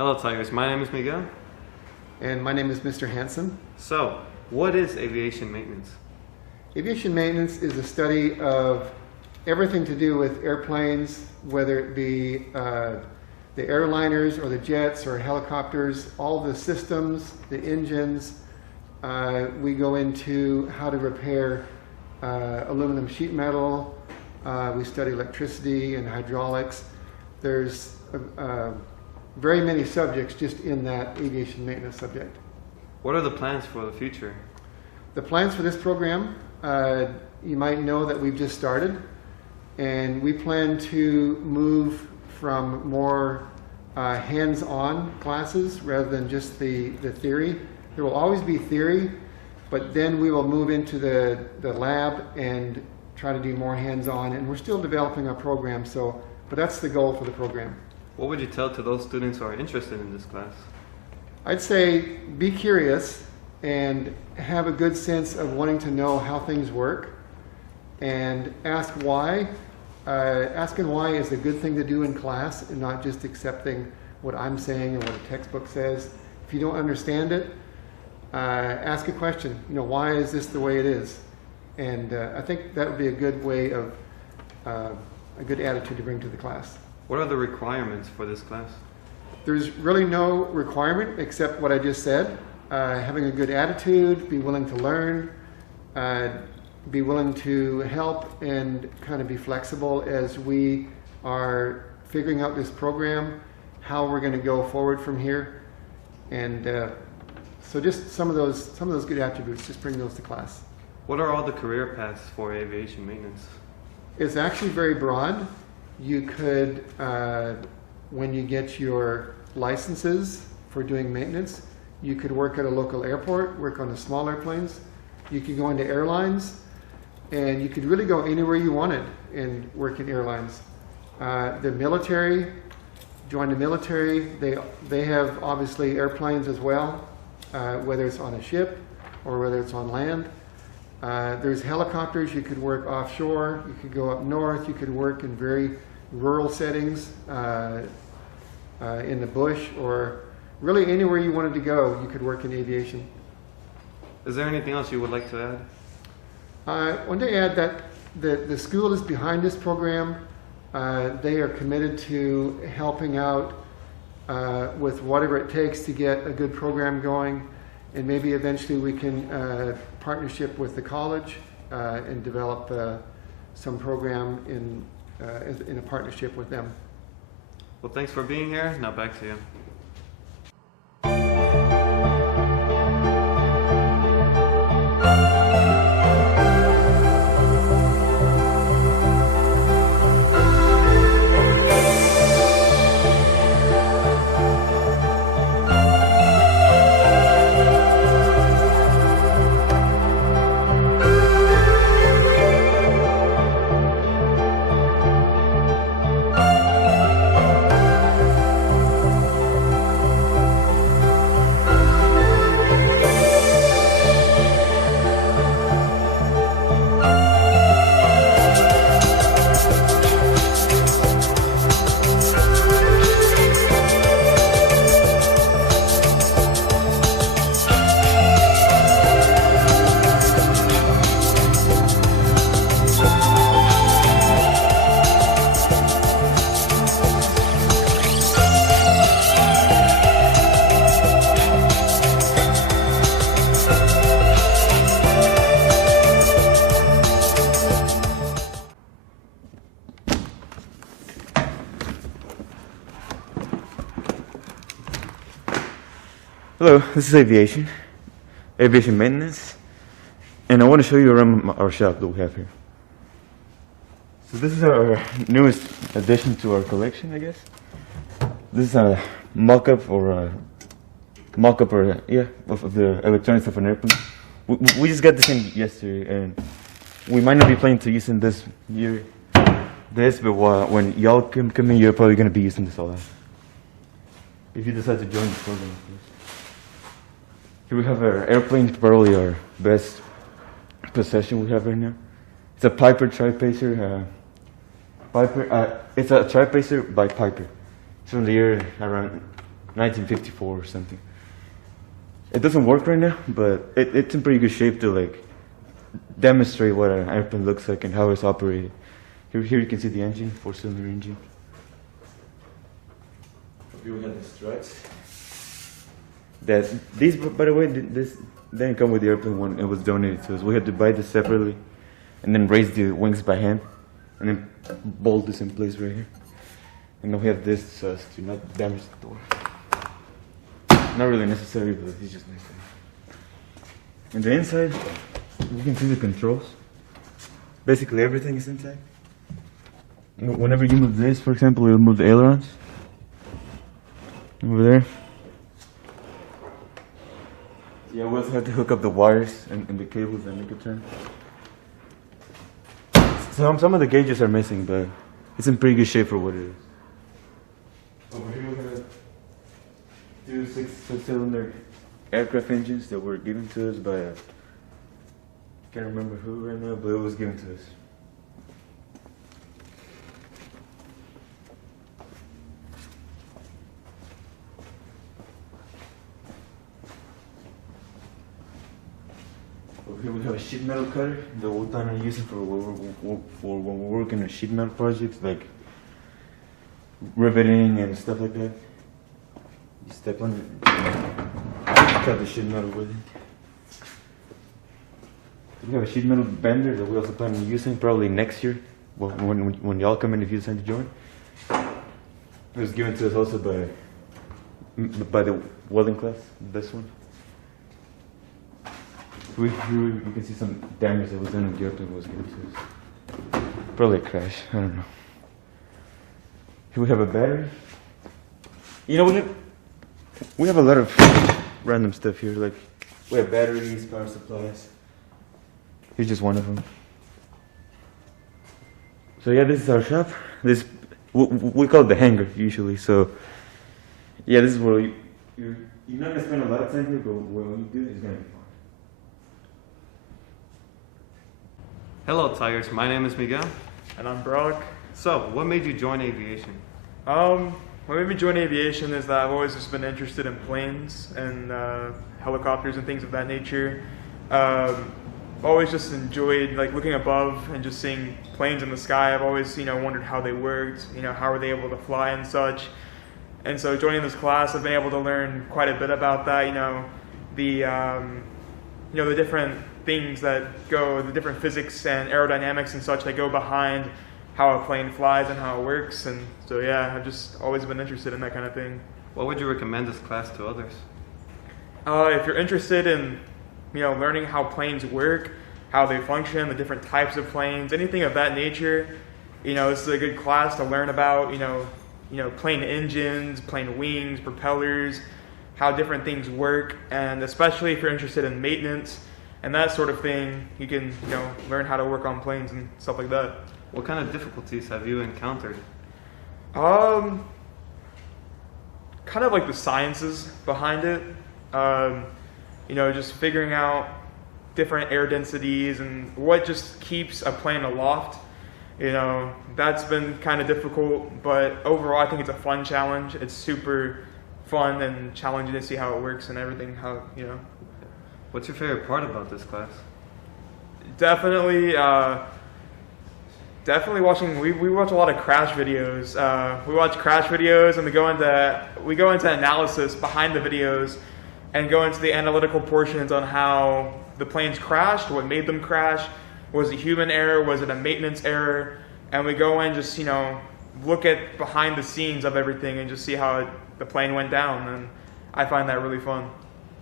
Hello Tigers, my name is Miguel. And my name is Mr. Hansen. So, what is aviation maintenance? Aviation maintenance is a study of everything to do with airplanes, whether it be the airliners or the jets or helicopters, all the systems, the engines. We go into how to repair aluminum sheet metal. We study electricity and hydraulics. There's very many subjects just in that aviation maintenance subject. What are the plans for the future? The plans for this program, you might know that we've just started, and we plan to move from more hands-on classes rather than just the theory. There will always be theory, but then we will move into the lab and try to do more hands-on, and we're still developing our program, but that's the goal for the program. What would you tell to those students who are interested in this class? I'd say be curious and have a good sense of wanting to know how things work, and ask why. Asking why is a good thing to do in class, and not just accepting what I'm saying or what a textbook says. If you don't understand it, ask a question. Why is this the way it is? And I think that would be a good way of a good attitude to bring to the class. What are the requirements for this class? There's really no requirement except what I just said. Having a good attitude, be willing to learn, be willing to help, and kind of be flexible as we are figuring out this program, how we're going to go forward from here. And so just some of those good attributes, just bring those to class. What are all the career paths for aviation maintenance? It's actually very broad. You could, when you get your licenses for doing maintenance, you could work at a local airport, work on the small airplanes. You could go into airlines, and you could really go anywhere you wanted and work in airlines. The military, join the military. They have obviously airplanes as well, whether it's on a ship or whether it's on land. There's helicopters. You could work offshore. You could go up north. You could work in very rural settings, in the bush, or really anywhere you wanted to go, you could work in aviation. Is there anything else you would like to add? I want to add that the school is behind this program. They are committed to helping out with whatever it takes to get a good program going, and maybe eventually we can partnership with the college and develop some program in a partnership with them. Well, thanks for being here. Now back to you. Hello, this is Aviation maintenance, and I want to show you around our shop that we have here. So this is our newest addition to our collection, I guess. This is a mock-up of the electronics of an airplane. We just got this in yesterday, and we might not be planning to using this year, but when y'all come in, you're probably going to be using this a lot. If you decide to join the program, of course. Here we have our airplane, probably our best possession we have right now. It's a Piper Tri-Pacer. It's a Tri-Pacer by Piper. It's from the year around 1954 or something. It doesn't work right now, but it's in pretty good shape to like demonstrate what an airplane looks like and how it's operated. Here you can see the engine, 4-cylinder engine. Here we have the struts. These, by the way, this didn't come with the airplane when it was donated to us. We had to buy this separately, and then raise the wings by hand, and then bolt this in place right here. And then we have this so as to not damage the door. Not really necessary, but it's just nice. And the inside, you can see the controls. Basically everything is inside. Whenever you move this, for example, you'll move the ailerons. Over there. Yeah, we also have to hook up the wires and the cables that make it turn. Some of the gauges are missing, but it's in pretty good shape for what it is. Over here we have two 6-cylinder aircraft engines that were given to us by can't remember who right now, but it was given to us. Over here we have a sheet metal cutter that we're planning on using for when we're working on sheet metal projects like riveting and stuff like that. You step on it, cut the sheet metal with it. We have a sheet metal bender that we also plan on using probably next year when y'all come in if you decide to join. It was given to us also by the welding class, this one. We can see some damage that was done when the airplane was given to us. Probably a crash, I don't know. Here we have a battery. You know, we have a lot of random stuff here, like we have batteries, power supplies. Here's just one of them. So yeah, this is our shop. We call it the hangar usually. So yeah, this is where you're not gonna spend a lot of time here, but when you do, it's gonna be fun. Hello, Tigers. My name is Miguel. And I'm Brock. So, what made you join aviation? What made me join aviation is that I've always just been interested in planes and helicopters and things of that nature. Always just enjoyed like looking above and just seeing planes in the sky. I've always wondered how they worked, how were they able to fly and such. And so joining this class, I've been able to learn quite a bit about that. The different things that go, the different physics and aerodynamics and such that go behind how a plane flies and how it works. And so yeah, I've just always been interested in that kind of thing. What would you recommend this class to others? If you're interested in learning how planes work, how they function, the different types of planes, anything of that nature, this is a good class to learn about, plane engines, plane wings, propellers, how different things work, and especially if you're interested in maintenance and that sort of thing, you can, learn how to work on planes and stuff like that. What kind of difficulties have you encountered? Kind of like the sciences behind it. Just figuring out different air densities and what just keeps a plane aloft. That's been kind of difficult, but overall I think it's a fun challenge. It's super fun and challenging to see how it works and everything, What's your favorite part about this class? Definitely watching. We watch a lot of crash videos. We watch crash videos, and we go into analysis behind the videos, and go into the analytical portions on how the planes crashed, what made them crash. Was it human error? Was it a maintenance error? And we go in just look at behind the scenes of everything and just see how the plane went down. And I find that really fun.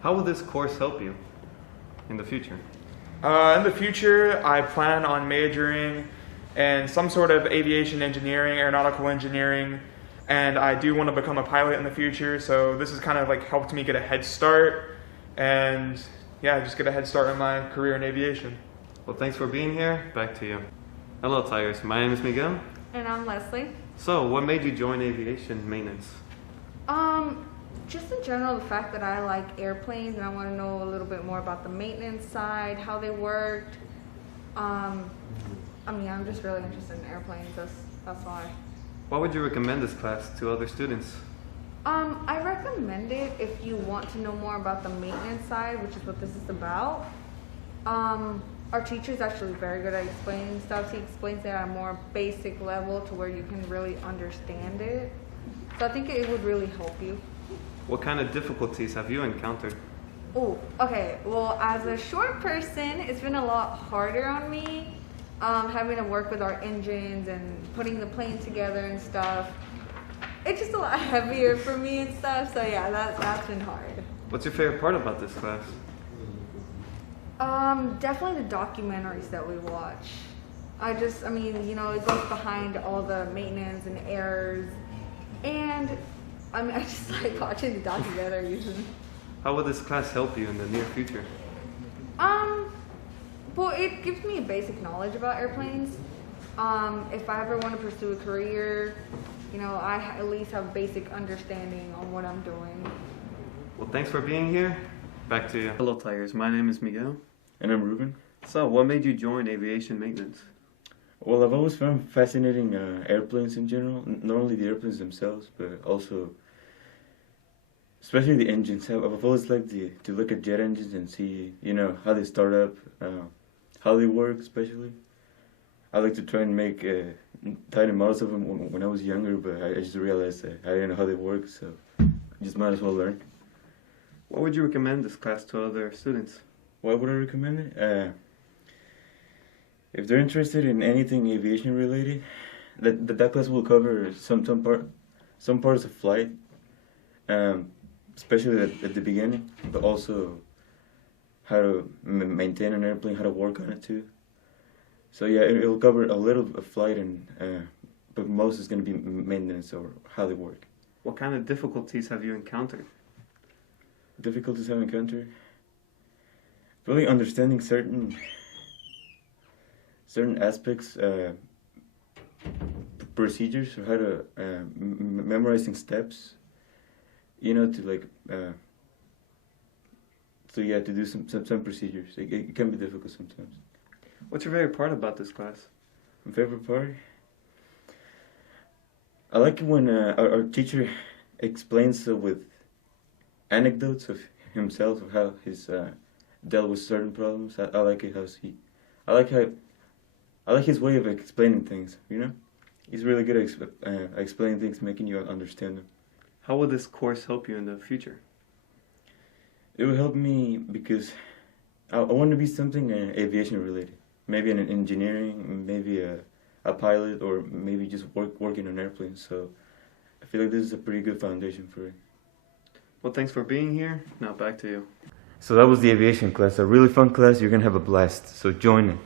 How will this course help you in the future? In the future, I plan on majoring in some sort of aviation engineering, aeronautical engineering, and I do want to become a pilot in the future, so this has kind of like helped me get a head start, and yeah, just get a head start in my career in aviation. Well, thanks for being here. Back to you. Hello, Tigers. My name is Miguel. And I'm Leslie. So, what made you join aviation maintenance? Just in general, the fact that I like airplanes and I want to know a little bit more about the maintenance side, how they worked. I'm just really interested in airplanes. That's why. Why would you recommend this class to other students? I recommend it if you want to know more about the maintenance side, which is what this is about. Our teacher is actually very good at explaining stuff. He explains it at a more basic level to where you can really understand it. So I think it would really help you. What kind of difficulties have you encountered? Oh, okay. Well, as a short person, it's been a lot harder on me, having to work with our engines and putting the plane together and stuff. It's just a lot heavier for me and stuff, so yeah, that's been hard. What's your favorite part about this class? Definitely the documentaries that we watch. I mean, you know, it goes behind all the maintenance and errors, and I mean, I just like watching the documentaries. How will this class help you in the near future? Well, it gives me a basic knowledge about airplanes. If I ever want to pursue a career, you know, I at least have basic understanding on what I'm doing. Well, thanks for being here. Back to you. Hello, Tigers. My name is Miguel. And I'm Ruben. So, what made you join aviation maintenance? Well, I've always found fascinating airplanes in general. Not only the airplanes themselves, but also, especially the engines. I've always liked to look at jet engines and see, you know, how they start up, how they work, especially. I like to try and make tiny models of them when I was younger, but I just realized that I didn't know how they work, so I just might as well learn. What would you recommend this class to other students? Why would I recommend it? If they're interested in anything aviation related, that class will cover some parts of flight, especially at the beginning, but also how to maintain an airplane, how to work on it too. So yeah, it'll cover a little of flight, but most is going to be maintenance or how they work. What kind of difficulties have you encountered? Difficulties I've encountered? Really understanding certain aspects, procedures, or how to memorizing steps. You know, to like to do some procedures. It can be difficult sometimes. What's your favorite part about this class? My favorite part? I like it when our teacher explains with anecdotes of himself, of how he's dealt with certain problems. I like it I like his way of explaining things. You know, he's really good at explaining things, making you understand them. How will this course help you in the future? It will help me because I want to be something aviation related. Maybe in engineering, maybe a pilot, or maybe just working on airplanes. So I feel like this is a pretty good foundation for it. Well, thanks for being here. Now back to you. So that was the aviation class, a really fun class. You're going to have a blast, so join it.